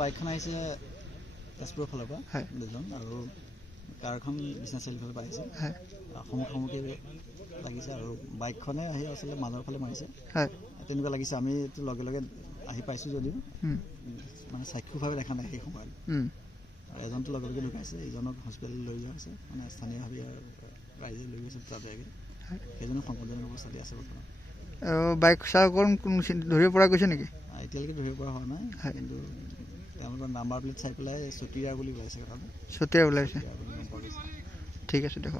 বাইকখন আহিছে তেজপুৰৰ ফালৰ পৰা দুজন আৰু কাৰখন বিশ্বনাথ চাৰিআলিৰ ফালৰ পৰা আহিছে সন্মুখী লাগিছে আৰু বাইকখনে আহি আচলতে মাজৰ ফালে মাৰিছে তেনেকুৱা লাগিছে। আমি লগে লগে আহি পাইছোঁ যদিও মানে চাক্ষুষভাৱে দেখা নাই সেই সময়ত। এজনটো লগে লগে ঢুকাইছে, ইজনক হস্পিটেললৈ লৈ যোৱা হৈছে, মানে স্থানীয়ভাৱে ৰাইজে লৈ গৈছে তালৈকে। সেইজনো সংকটজনক অৱস্থাতে আছে বৰ্তমান। বাইক চালকজন ধৰিব পৰা গৈছে নেকি? এতিয়ালৈকে ধৰিব পৰা হোৱা নাই, কিন্তু তেওঁলোকৰ নাম্বাৰ প্লেট চাই পেলাই চতিয়াৰ বুলি ওলাইছে কথাটো। চতিয়াৰ ওলাইছে, ঠিক আছে দিয়ক।